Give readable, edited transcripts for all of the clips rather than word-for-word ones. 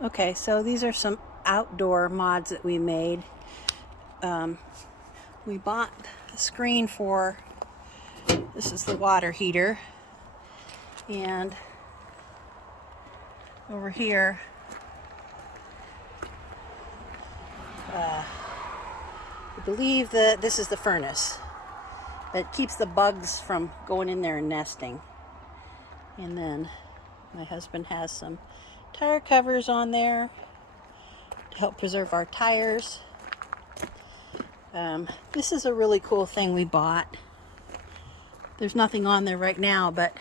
Okay, so these are some outdoor mods that we made. We bought a screen for, this is the water heater, and over here I believe that this is the furnace that keeps the bugs from going in there and nesting. And then my husband has some tire covers on there to help preserve our tires. This is a really cool thing we bought. There's nothing on there right now, but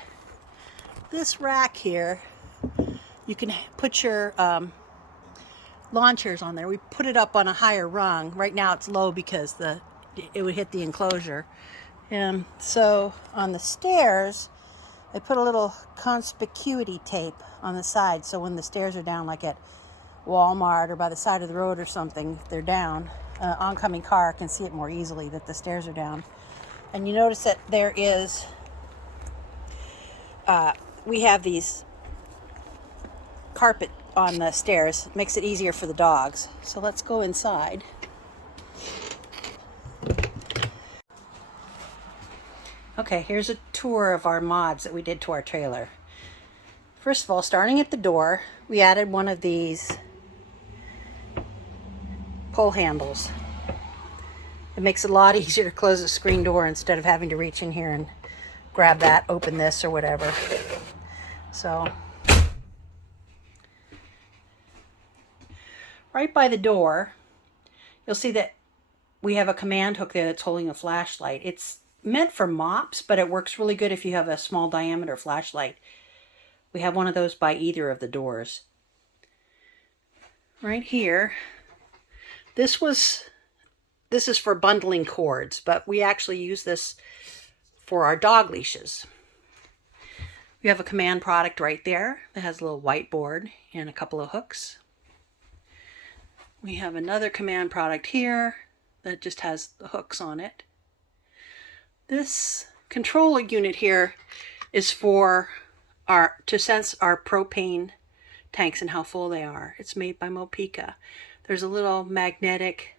this rack here, you can put your lawn chairs on there. We put it up on a higher rung. Right now it's low because it would hit the enclosure. And so on the stairs, I put a little conspicuity tape on the side, so when the stairs are down, like at Walmart or by the side of the road or something, if they're down, oncoming car can see it more easily that the stairs are down. And you notice that there is, we have these carpet on the stairs. It makes it easier for the dogs. So let's go inside. Okay, here's a tour of our mods that we did to our trailer. First of all, starting at the door, we added one of these pull handles. It makes it a lot easier to close the screen door instead of having to reach in here and grab that, open this or whatever. So, right by the door, you'll see that we have a command hook there that's holding a flashlight. It's meant for mops, but it works really good if you have a small diameter flashlight. We have one of those by either of the doors. Right here, this is for bundling cords, but we actually use this for our dog leashes. We have a command product right there that has a little whiteboard and a couple of hooks. We have another command product here that just has the hooks on it. This controller unit here is for to sense our propane tanks and how full they are. It's made by Mopica. There's a little magnetic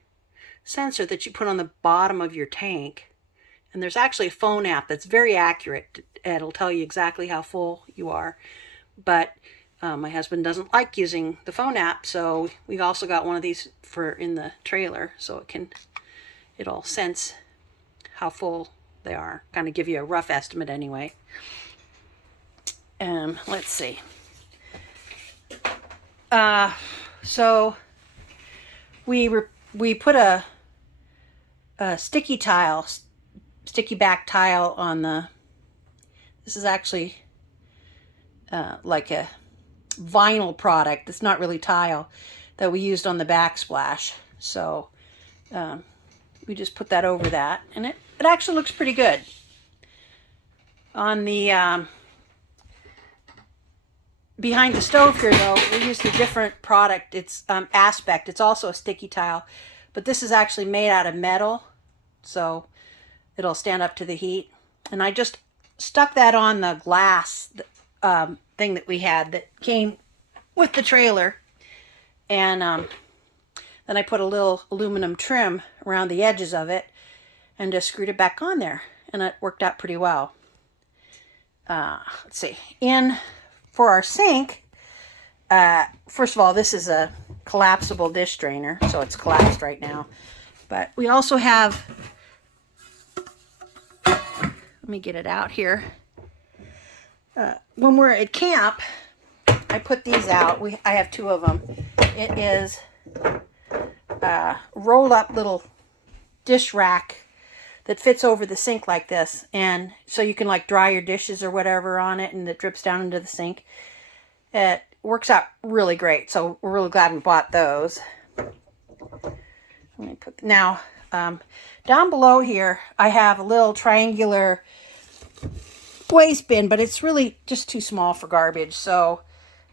sensor that you put on the bottom of your tank, and there's actually a phone app that's very accurate. It'll tell you exactly how full you are, but my husband doesn't like using the phone app, so we also got one of these for in the trailer, so it'll sense how full they are, kind of give you a rough estimate anyway. Let's see. So we put a sticky back tile on the, this is actually like a vinyl product. It's not really tile that we used on the backsplash. So we just put that over that, and it actually looks pretty good. On the behind the stove here, though, we used a different product. It's Aspect. It's also a sticky tile, but this is actually made out of metal, so it'll stand up to the heat. And I just stuck that on the glass thing that we had that came with the trailer, and then I put a little aluminum trim around the edges of it and just screwed it back on there, and it worked out pretty well. Let's see. For our sink, first of all, this is a collapsible dish drainer, so it's collapsed right now. But we also have, let me get it out here. When we're at camp, I put these out. I have two of them. It is a roll-up little dish rack that fits over the sink like this, and so you can like dry your dishes or whatever on it, and it drips down into the sink. It works out really great, so we're really glad we bought those. Let me put now down below here I have a little triangular waste bin, but it's really just too small for garbage, so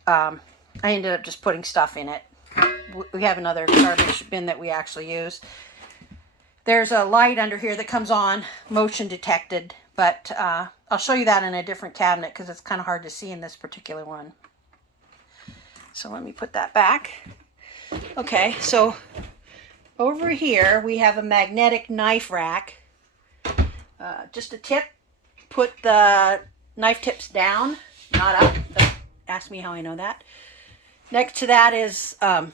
I ended up just putting stuff in it. We have another garbage bin that we actually use. There's a light under here that comes on, motion detected, but I'll show you that in a different cabinet because it's kind of hard to see in this particular one. So So let me put that back. Okay, so over here we have a magnetic knife rack. Just a tip, put the knife tips down, not up. Don't ask me how I know that. Next to that is a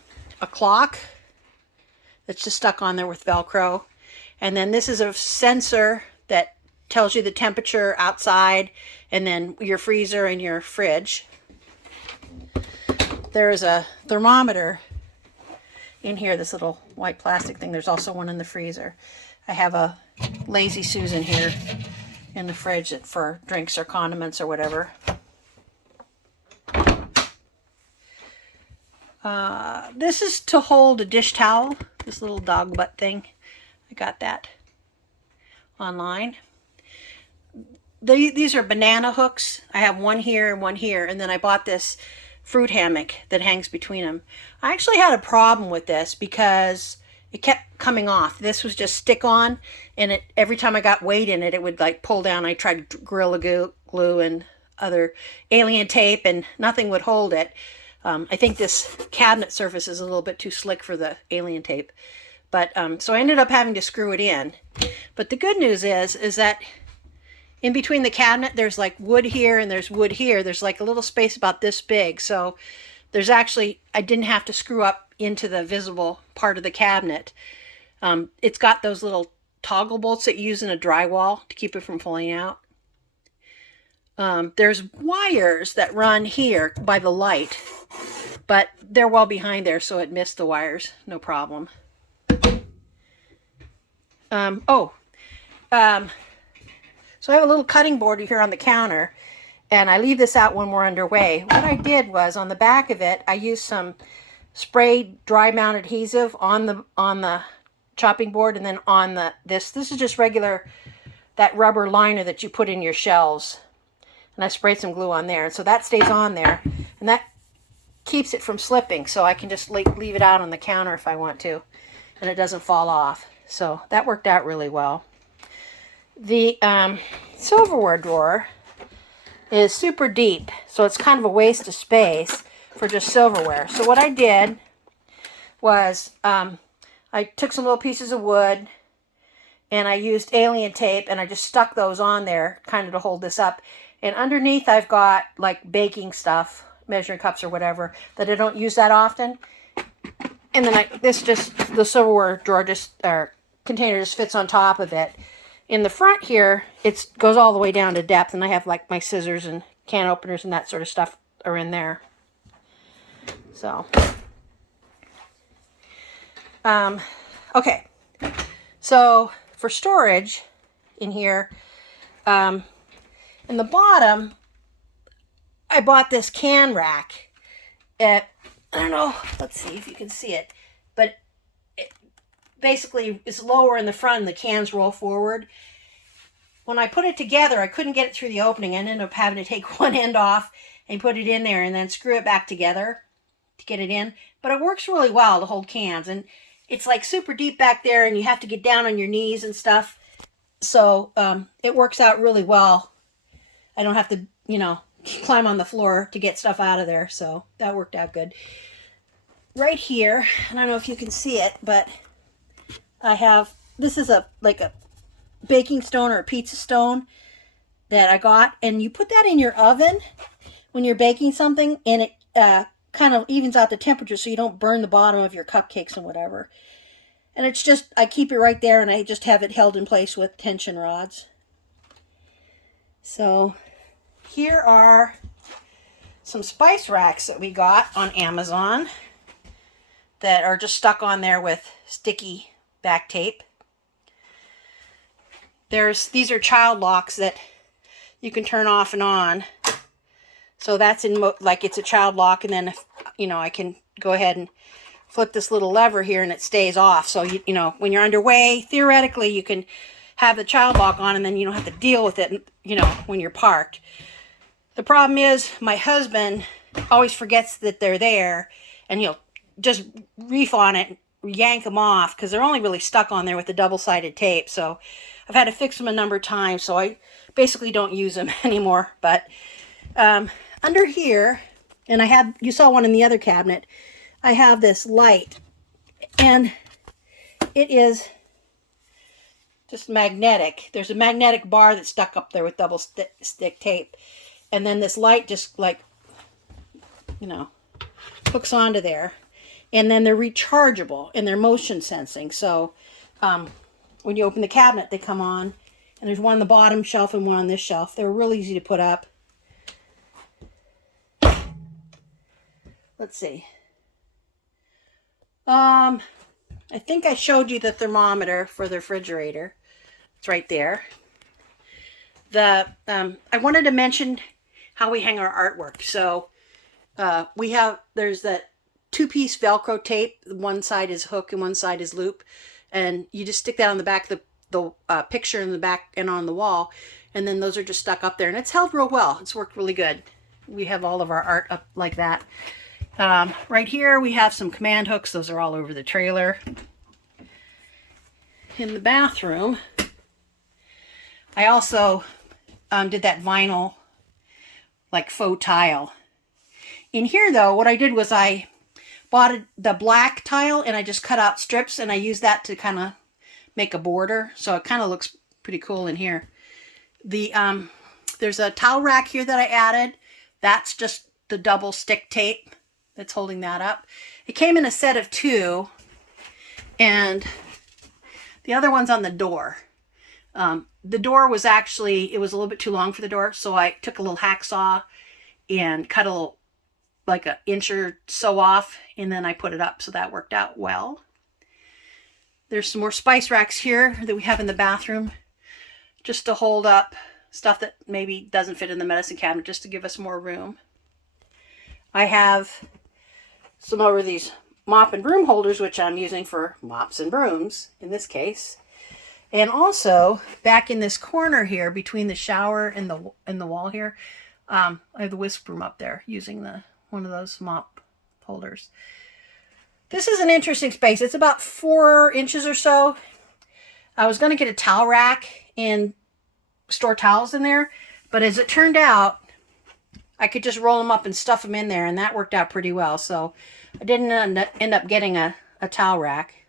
clock that's just stuck on there with Velcro. And then this is a sensor that tells you the temperature outside, and then your freezer and your fridge. There's a thermometer in here, this little white plastic thing. There's also one in the freezer. I have a Lazy Susan here in the fridge for drinks or condiments or whatever. This is to hold a dish towel, this little dog butt thing. I got that online. These are banana hooks. I have one here and one here, and then I bought this fruit hammock that hangs between them. I actually had a problem with this because it kept coming off. This was just stick on, and every time I got weight in it, it would like pull down. I tried Gorilla Glue and other alien tape, and nothing would hold it. I think this cabinet surface is a little bit too slick for the alien tape. But so I ended up having to screw it in. But the good news is that in between the cabinet, there's like wood here and there's wood here. There's like a little space about this big. So there's actually, I didn't have to screw up into the visible part of the cabinet. It's got those little toggle bolts that you use in a drywall to keep it from falling out. There's wires that run here by the light, but they're well behind there, so it missed the wires, no problem. So I have a little cutting board here on the counter, and I leave this out when we're underway. What I did was, on the back of it, I used some sprayed dry mount adhesive on the chopping board, and then on this is just regular, that rubber liner that you put in your shelves. And I sprayed some glue on there, and so that stays on there, and that keeps it from slipping, so I can just leave it out on the counter if I want to, and it doesn't fall off. So that worked out really well. The silverware drawer is super deep, so it's kind of a waste of space for just silverware. So what I did was I took some little pieces of wood, and I used alien tape, and I just stuck those on there kind of to hold this up. And underneath I've got like baking stuff, measuring cups or whatever, that I don't use that often. And then the silverware drawer container just fits on top of it. In the front here, it goes all the way down to depth, and I have like my scissors and can openers and that sort of stuff are in there. So, okay. So for storage in here, in the bottom, I bought this can rack at, I don't know, let's see if you can see it, but it basically is lower in the front and the cans roll forward. When I put it together, I couldn't get it through the opening. I ended up having to take one end off and put it in there and then screw it back together to get it in. But it works really well to hold cans, and it's like super deep back there, and you have to get down on your knees and stuff. So it works out really well. I don't have to, climb on the floor to get stuff out of there. So that worked out good. Right here, I don't know if you can see it, but I have, this is like a baking stone or a pizza stone that I got. And you put that in your oven when you're baking something, and it kind of evens out the temperature so you don't burn the bottom of your cupcakes and whatever. And it's just, I keep it right there, and I just have it held in place with tension rods. So here are some spice racks that we got on Amazon that are just stuck on there with sticky back tape. These are child locks that you can turn off and on. So that's like it's a child lock, and then I can go ahead and flip this little lever here and it stays off. So when you're underway, theoretically you can have the child lock on, and then you don't have to deal with it, when you're parked. The problem is my husband always forgets that they're there, and he'll just reef on it, yank them off, because they're only really stuck on there with the double-sided tape. So I've had to fix them a number of times, so I basically don't use them anymore. But under here, And I have, you saw one in the other cabinet. I have this light, and it is just magnetic. There's a magnetic bar that's stuck up there with double stick tape. And then this light just like, you know, hooks onto there. And then they're rechargeable and they're motion sensing. So when you open the cabinet, they come on. And there's one on the bottom shelf and one on this shelf. They're really easy to put up. Let's see. I think I showed you the thermometer for the refrigerator. It's right there. I wanted to mention how we hang our artwork. So there's that 2-piece Velcro tape. One side is hook and one side is loop. And you just stick that on the back of the picture in the back and on the wall. And then those are just stuck up there. And it's held real well. It's worked really good. We have all of our art up like that. Right here we have some command hooks. Those are all over the trailer. In the bathroom, I also did that vinyl like faux tile. In here though, what I did was I bought the black tile and I just cut out strips and I used that to kind of make a border. So it kind of looks pretty cool in here. There's a towel rack here that I added. That's just the double stick tape that's holding that up. It came in a set of 2, and the other one's on the door. The door was actually, it was a little bit too long for the door, so I took a little hacksaw and cut a little, like an inch or so off, and then I put it up, so that worked out well. There's some more spice racks here that we have in the bathroom, just to hold up stuff that maybe doesn't fit in the medicine cabinet, just to give us more room. I have some over these mop and broom holders, which I'm using for mops and brooms in this case. And also back in this corner here between the shower and the wall here, I have the whisk broom up there using one of those mop holders. This is an interesting space. It's about 4 inches or so. I was going to get a towel rack and store towels in there, but as it turned out, I could just roll them up and stuff them in there, and that worked out pretty well. So I didn't end up getting a towel rack.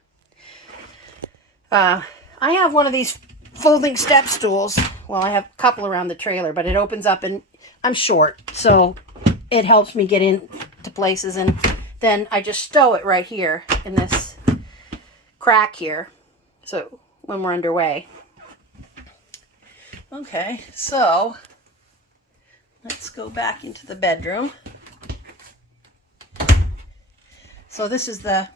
I have one of these folding step stools. Well, I have a couple around the trailer, but it opens up, and I'm short, so it helps me get into places. And then I just stow it right here in this crack here, so when we're underway. Okay, so let's go back into the bedroom. So this is the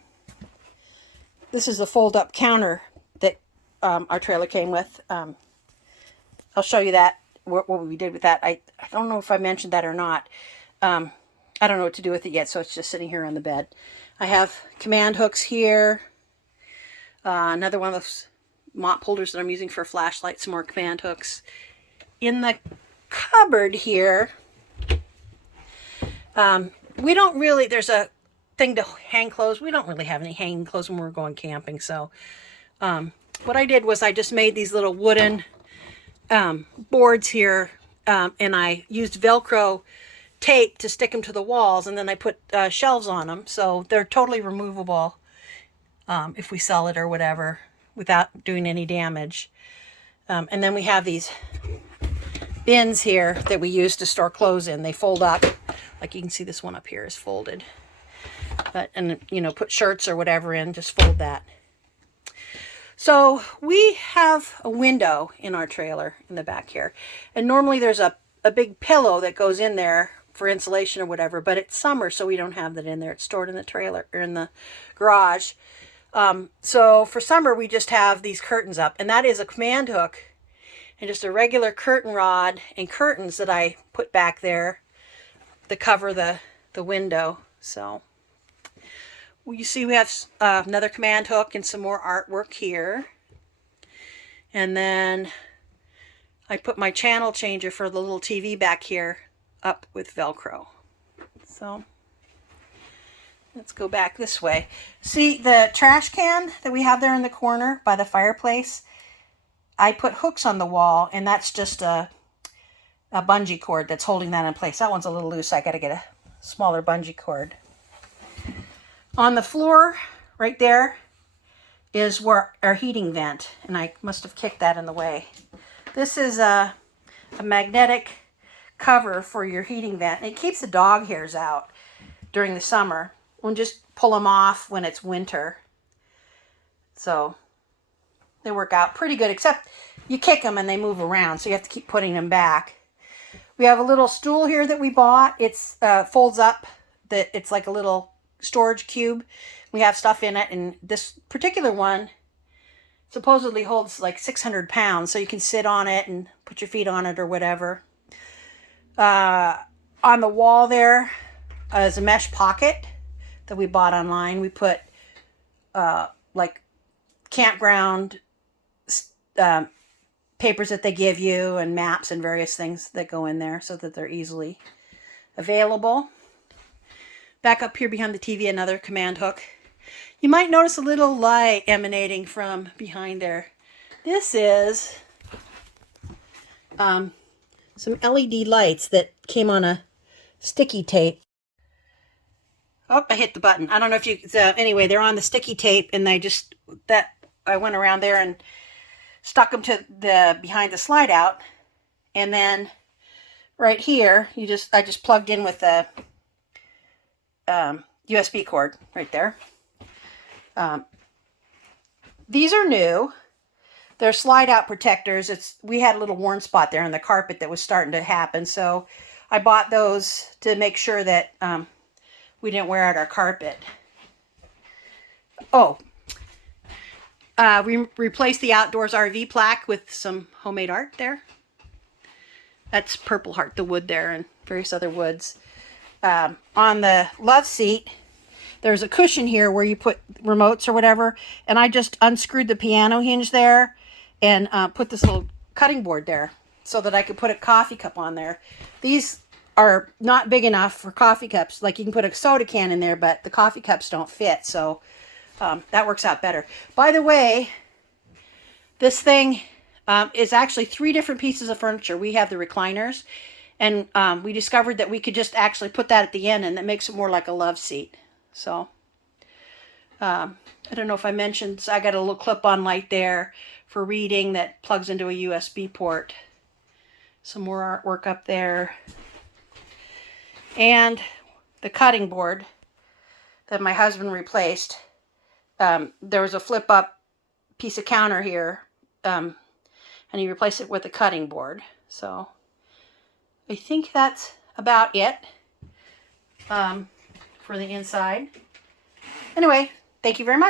fold-up counter that our trailer came with. I'll show you that, what we did with that. I don't know if I mentioned that or not. I don't know what to do with it yet, so it's just sitting here on the bed. I have command hooks here. Another one of those mop holders that I'm using for a flashlight. Some more command hooks. In the cupboard here, we don't really, there's a thing to hang clothes. We don't really have any hanging clothes when we're going camping. So what I did was I just made these little wooden boards here, and I used Velcro tape to stick them to the walls, and then I put shelves on them, so they're totally removable if we sell it or whatever without doing any damage. And then we have these bins here that we use to store clothes in. They fold up, like you can see this one up here is folded, and you know, put shirts or whatever in, just fold that. So we have a window in our trailer in the back here, and normally there's a big pillow that goes in there for insulation or whatever, but it's summer, so we don't have that in there. It's stored in the trailer or in the garage. So for summer, we just have these curtains up, and that is a command hook and just a regular curtain rod and curtains that I put back there to cover the window. So you see we have another command hook and some more artwork here. And then I put my channel changer for the little TV back here up with Velcro. So let's go back this way. See the trash can that we have there in the corner by the fireplace? I put hooks on the wall, and that's just a bungee cord that's holding that in place. That one's a little loose. I got to get a smaller bungee cord. On the floor right there is where our heating vent, and I must have kicked that in the way. This is a magnetic cover for your heating vent. It keeps the dog hairs out during the summer. We'll just pull them off when it's winter. So they work out pretty good, except you kick them and they move around, so you have to keep putting them back. We have a little stool here that we bought. It's folds up. It's like a little storage cube. We have stuff in it, and this particular one supposedly holds like 600 pounds, so you can sit on it and put your feet on it or whatever. On the wall there is a mesh pocket that we bought online. We put like campground papers that they give you and maps and various things that go in there so that they're easily available. Back up here behind the TV, another command hook. You might notice a little light emanating from behind there. This is some LED lights that came on a sticky tape. Oh, I hit the button. I don't know if you... anyway, they're on the sticky tape, and I went around there and stuck them to the behind the slide out, and then right here, I just plugged in with the USB cord right there. These are new. They're slide out protectors. We had a little worn spot there in the carpet that was starting to happen, so I bought those to make sure that we didn't wear out our carpet. Oh, we replaced the Outdoors RV plaque with some homemade art there. That's Purple Heart, the wood there, and various other woods. On the love seat, there's a cushion here where you put remotes or whatever, and I just unscrewed the piano hinge there and put this little cutting board there so that I could put a coffee cup on there. These are not big enough for coffee cups. Like, you can put a soda can in there, but the coffee cups don't fit, so that works out better. By the way, this thing is actually 3 different pieces of furniture. We have the recliners, and we discovered that we could just actually put that at the end, and that makes it more like a love seat. So, I don't know if I mentioned, so I got a little clip-on light there for reading that plugs into a USB port. Some more artwork up there. And the cutting board that my husband replaced. There was a flip-up piece of counter here, and he replaced it with a cutting board. So, I think that's about it for the inside. Anyway, thank you very much.